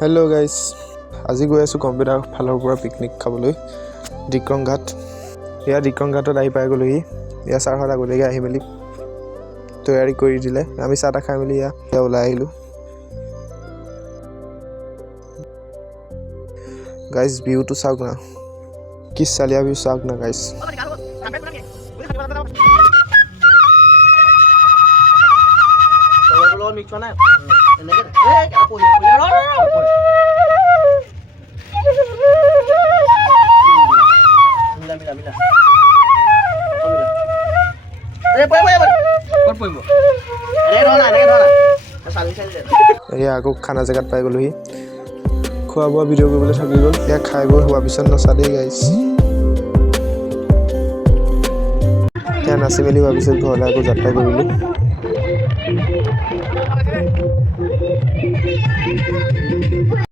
Hello' guys, আজি গৈ আছোঁ কম্পিউটাৰ ফালৰ পৰা পিকনিক খাবলৈ ডিক্ৰং ঘাট। এয়া ডিক্ৰং ঘাটত আহি পাই গ'লোহি। এয়া ছাৰহঁত আগতীয়াকৈ আহি মেলি তৈয়াৰী কৰি দিলে। আমি চাহ তাহ খাই মেলি এয়া ওলাই আহিলোঁ। গাইজ ভিউটো চাওক না, কি চালিয়া ভিউ চাওক না গাইজ। এয়া আকৌ খানা জেগাত পাই গ'লোহি। খোৱা বোৱা ভিডিঅ' কৰিবলৈ থাকি গ'ল। এয়া খাই বৈ হোৱাৰ পিছত নচা দেই গাইজ। এয়া নাচি মেলি হোৱাৰ পিছত ঘৰলৈ আকৌ যাত্ৰা কৰিলোঁ।